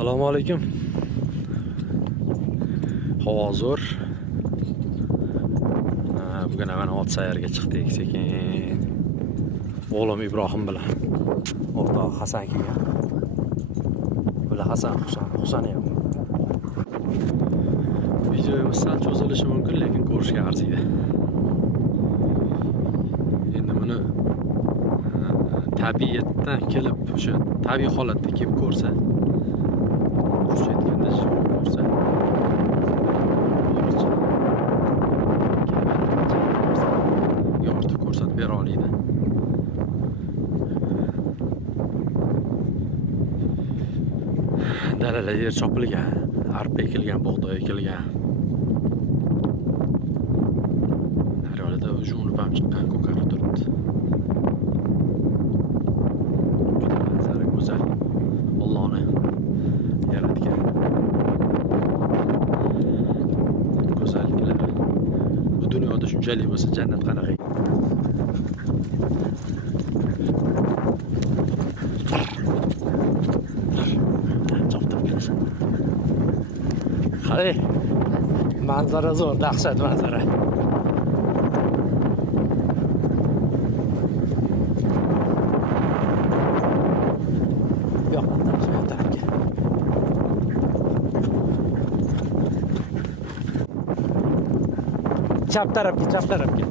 Assalomu alaykum. Havo zo'r. Bugun mana ot sayrga chiqdik sekin. O'g'lim Ibrohim bilan o'rtoq Hasan kelgan. Bular Hasan, Husan ham. Videomiz sal cho'zilishi mumkin, lekin ko'rishga arziydi. Endi buni tabiatdan kelib, o'sha tabiiy holatda kelib ko'rsa, ko'rsatganda ko'rsa, yoritib ko'rsatib bera oladi. Dalalar yer chopilgan, arpa ekilgan, bug'doy ekilgan. Har yoqda ujunib ham chiqqan, ko'karib turibdi. Manzara go'zal. Allohning yaratgan go'zalliklari. Bu dunyoda shunchalik bo'lsa, jannat qanaqa? Qarang, manzara zo'r, dahshat manzara. Chap tarafga.